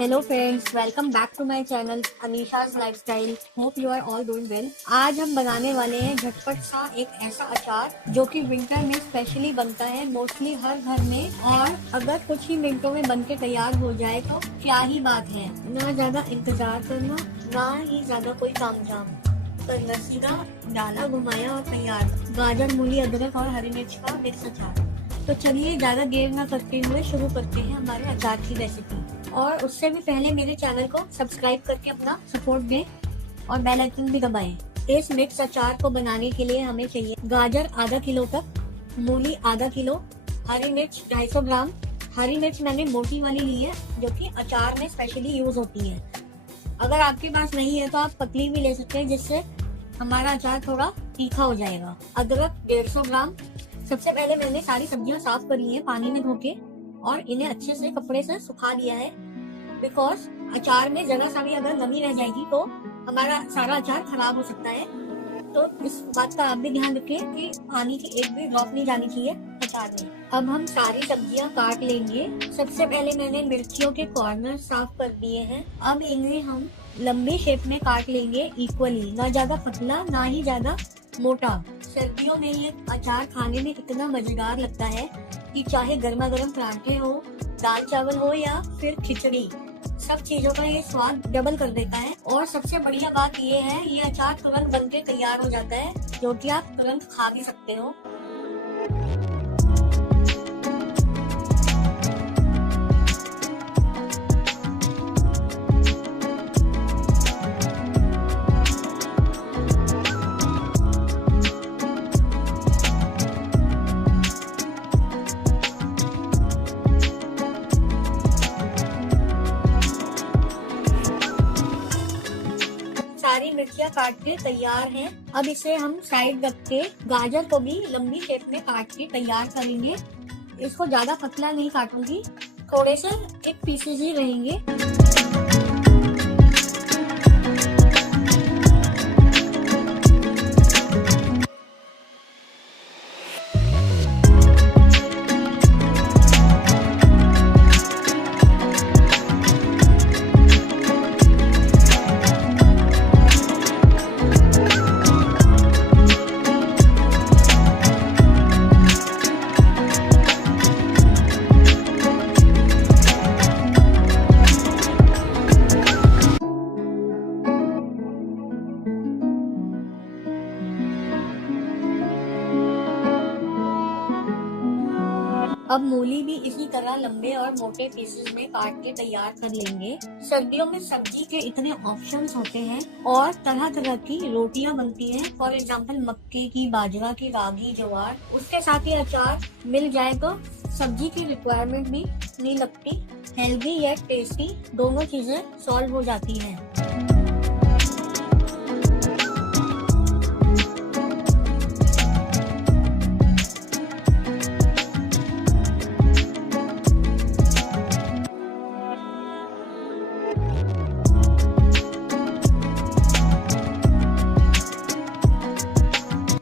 Hello friends, welcome back to my channel Anisha's lifestyle. Hope you are all doing well. आज हम बनाने वाले हैं झटपट सा एक ऐसा अचार जो कि विंटर में स्पेशली बनता है मोस्टली हर घर में, और अगर कुछ ही मिनटों में बन के तैयार हो जाए तो क्या ही बात है। ना ज्यादा इंतजार करना, ना ही ज्यादा कोई तामझाम करना, सीधा डाला, घुमाया और तैयार। गाजर, मूली, अदरक और हरी मिर्च का मिक्स अचार। तो चलिए ज्यादा देर न करते हुए शुरू करते हैं हमारे अचार की रेसिपी। और उससे भी पहले मेरे चैनल को सब्सक्राइब करके अपना सपोर्ट दें और बेल आइकन भी दबाएं। इस मिक्स अचार को बनाने के लिए हमें चाहिए गाजर आधा किलो तक, मूली आधा किलो, हरी मिर्च 250 ग्राम। हरी मिर्च मैंने मोटी वाली ली है जो कि अचार में स्पेशली यूज होती है। अगर आपके पास नहीं है तो आप पतली भी ले सकते हैं, जिससे हमारा अचार थोड़ा तीखा हो जाएगा। अदरक 150 ग्राम। सबसे पहले मैंने सारी सब्जियां साफ कर ली है पानी में धो के, और इन्हें अच्छे से कपड़े से सुखा दिया है, बिकॉज अचार में जरा सा भी अगर नमी रह जाएगी तो हमारा सारा अचार खराब हो सकता है। तो इस बात का आप भी ध्यान रखें कि पानी की एक भी ड्रॉप नहीं जानी चाहिए अचार में। अब हम सारी सब्जियां काट लेंगे। सबसे पहले मैंने मिर्चियों के कॉर्नर साफ कर दिए हैं। अब इन्हें हम लंबी शेप में काट लेंगे इक्वली, ना ज्यादा पतला ना ही ज्यादा मोटा। सर्दियों में ये अचार खाने में इतना मजेदार लगता है कि चाहे गर्मा गर्म पराठे हो, दाल चावल हो या फिर खिचड़ी, सब चीजों का ये स्वाद डबल कर देता है। और सबसे बढ़िया बात ये है, ये अचार तुरंत बनके तैयार हो जाता है, जो कि आप तुरंत खा भी सकते हो। सारी मिर्चियाँ काट के तैयार हैं। अब इसे हम साइड रख के गाजर को भी लंबी शेप में काट के तैयार करेंगे। इसको ज्यादा पतला नहीं काटूंगी, थोड़े से एक पीसेज ही रहेंगे। अब मूली भी इसी तरह लंबे और मोटे पीसेस में काट के तैयार कर लेंगे। सर्दियों में सब्जी के इतने ऑप्शंस होते हैं और तरह तरह की रोटियां बनती हैं। फॉर एग्जांपल मक्के की, बाजरा की, रागी, ज्वार। उसके साथ ही अचार मिल जाए तो सब्जी की रिक्वायरमेंट भी नहीं लगती। हेल्दी या टेस्टी दोनों चीजें सॉल्व हो जाती हैं।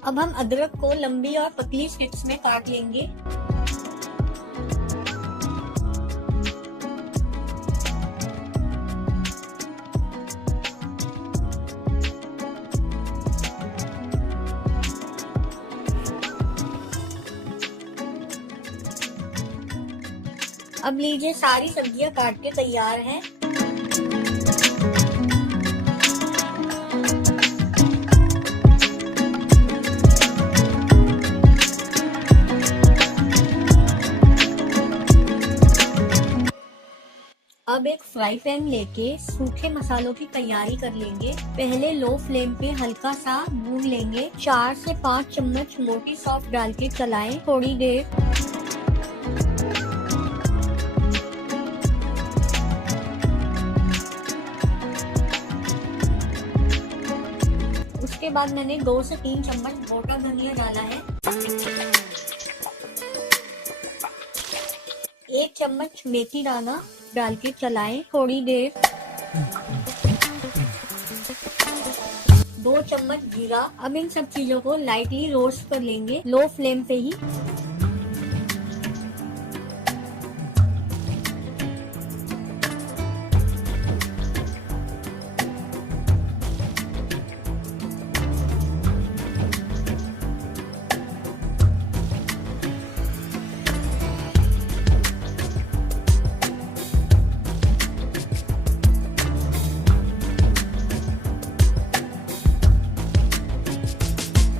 अब हम अदरक को लंबी और पतली स्ट्रिप्स में काट लेंगे। अब लीजिए, सारी सब्जियां काट के तैयार हैं। अब एक फ्राई पैन लेके सूखे मसालों की तैयारी कर लेंगे। पहले लो फ्लेम पे हल्का सा भून लेंगे। 4 से 5 चम्मच मोटी सौंफ डाल के चलाएं थोड़ी देर। उसके बाद मैंने 2 से 3 चम्मच मोटा धनिया डाला है। 1 चम्मच मेथी दाना डाल के चलाएं थोड़ी देर। 2 चम्मच जीरा। अब इन सब चीजों को लाइटली रोस्ट कर लेंगे लो फ्लेम पे ही।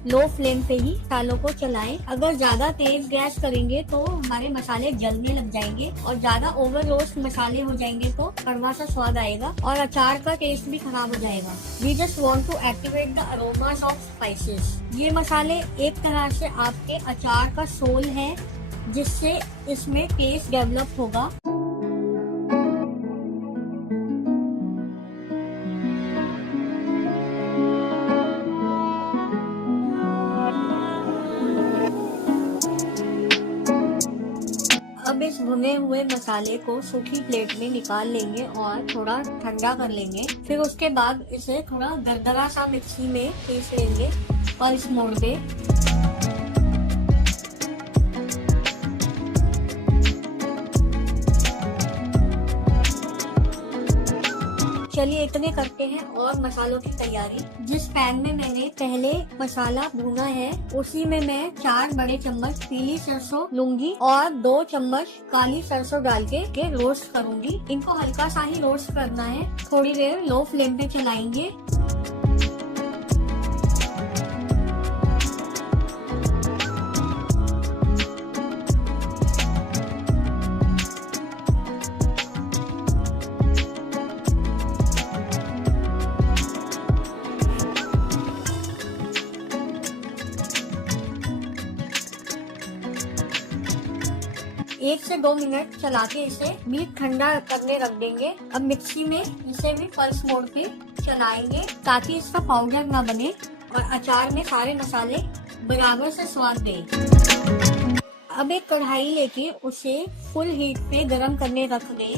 लो फ्लेम पे ही मसालों को चलाएं। अगर ज्यादा तेज गैस करेंगे तो हमारे मसाले जलने लग जाएंगे और ज्यादा ओवर रोस्ट मसाले हो जाएंगे तो कड़वा सा स्वाद आएगा और अचार का टेस्ट भी खराब हो जाएगा। We just want to activate the aromas of spices. ये मसाले एक तरह से आपके अचार का सोल है, जिससे इसमें टेस्ट डेवलप होगा। अब इस भुने हुए मसाले को सूखी प्लेट में निकाल लेंगे और थोड़ा ठंडा कर लेंगे। फिर उसके बाद इसे थोड़ा दरदरा सा मिक्सी में पीस लेंगे पल्स मोड पे। चलिए इतने करते हैं और मसालों की तैयारी। जिस पैन में मैंने पहले मसाला भूना है उसी में मैं 4 बड़े चम्मच पीली सरसों लूंगी और 2 चम्मच काली सरसों डाल के रोस्ट करूंगी। इनको हल्का सा ही रोस्ट करना है। थोड़ी देर लो फ्लेम पे चलाएंगे। एक से 2 मिनट चला के इसे मीट ठंडा करने रख देंगे। अब मिक्सी में इसे भी पल्स मोड पे चलाएंगे ताकि इसका पाउडर ना बने और अचार में सारे मसाले बराबर से स्वाद दें। अब एक कढ़ाई लेके उसे फुल हीट पे गरम करने रख दें।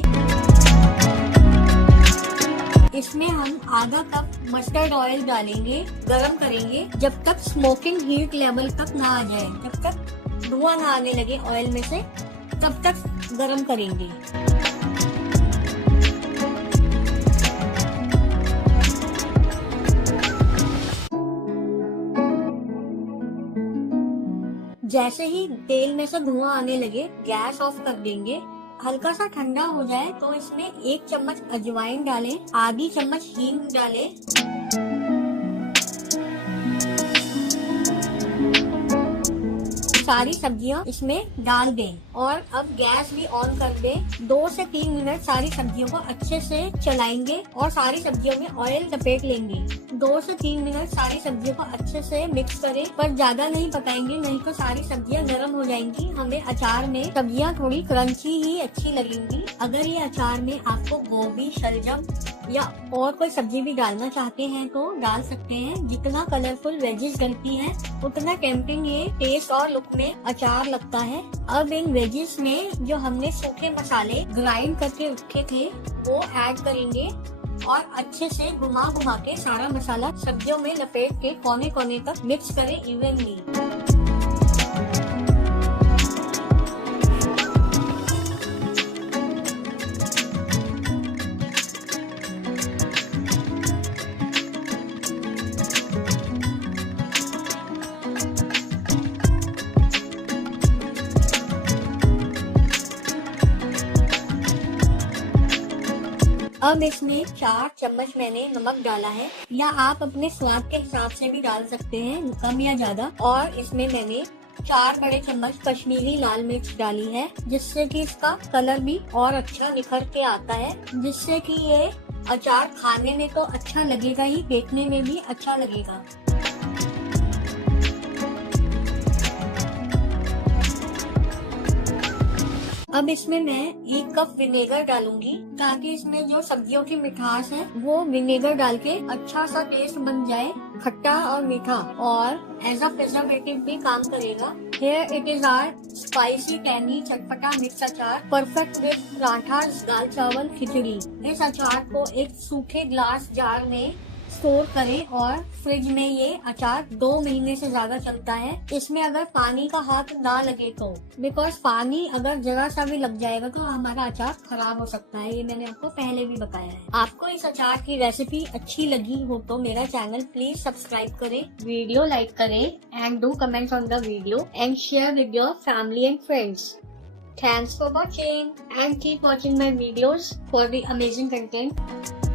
इसमें हम आधा कप मस्टर्ड ऑयल डालेंगे, गरम करेंगे जब तक स्मोकिंग हीट लेवल तक ना आ जाए। जब तक धुआं ना आने लगे ऑयल में से तब तक गरम करेंगे। जैसे ही तेल में से धुआं आने लगे गैस ऑफ कर देंगे। हल्का सा ठंडा हो जाए तो इसमें 1 चम्मच अजवाइन डालें, आधी चम्मच हींग डालें। सारी सब्जियां इसमें डाल दें और अब गैस भी ऑन कर दें। 2 से 3 मिनट सारी सब्जियों को अच्छे से चलाएंगे और सारी सब्जियों में ऑयल लपेट लेंगे। 2 से 3 मिनट सारी सब्जियों को अच्छे से मिक्स करें, पर ज्यादा नहीं पकाएंगे, नहीं तो सारी सब्जियां नरम हो जाएंगी। हमें अचार में सब्जियां थोड़ी क्रंची ही अच्छी लगेंगी। अगर ये अचार में आपको गोभी, शलजम या और कोई सब्जी भी डालना चाहते हैं तो डाल सकते हैं। जितना कलरफुल वेजिस डलती हैं उतना टेम्पटिंग ये टेस्ट और लुक में अचार लगता है। अब इन वेजिस में जो हमने सूखे मसाले ग्राइंड करके रखे थे वो ऐड करेंगे और अच्छे से घुमा के सारा मसाला सब्जियों में लपेट के कोने कोने तक मिक्स करें इवनली। अब इसमें 4 चम्मच मैंने नमक डाला है, या आप अपने स्वाद के हिसाब से भी डाल सकते हैं, कम या ज्यादा। और इसमें मैंने 4 बड़े चम्मच कश्मीरी लाल मिर्च डाली है, जिससे कि इसका कलर भी और अच्छा निखर के आता है, जिससे कि ये अचार खाने में तो अच्छा लगेगा ही, देखने में भी अच्छा लगेगा। अब इसमें मैं 1 कप विनेगर डालूंगी ताकि इसमें जो सब्जियों की मिठास है वो विनेगर डाल के अच्छा सा टेस्ट बन जाए, खट्टा और मीठा, और एज अ प्रिजर्वेटिव भी काम करेगा। Here it is our spicy tangy चटपटा मिक्स अचार, परफेक्ट विद पराठा, दाल चावल, खिचड़ी। इस अचार को एक सूखे ग्लास जार में स्टोर करें और फ्रिज में ये अचार 2 महीने से ज्यादा चलता है। इसमें अगर पानी का हाथ ना लगे तो, बिकॉज पानी अगर जरा सा भी लग जाएगा तो हमारा अचार खराब हो सकता है। ये मैंने आपको पहले भी बताया है। आपको इस अचार की रेसिपी अच्छी लगी हो तो मेरा चैनल प्लीज सब्सक्राइब करें, वीडियो लाइक करें and do comment on the video and share with your family and friends. Thanks for watching and keep watching my videos for the amazing content.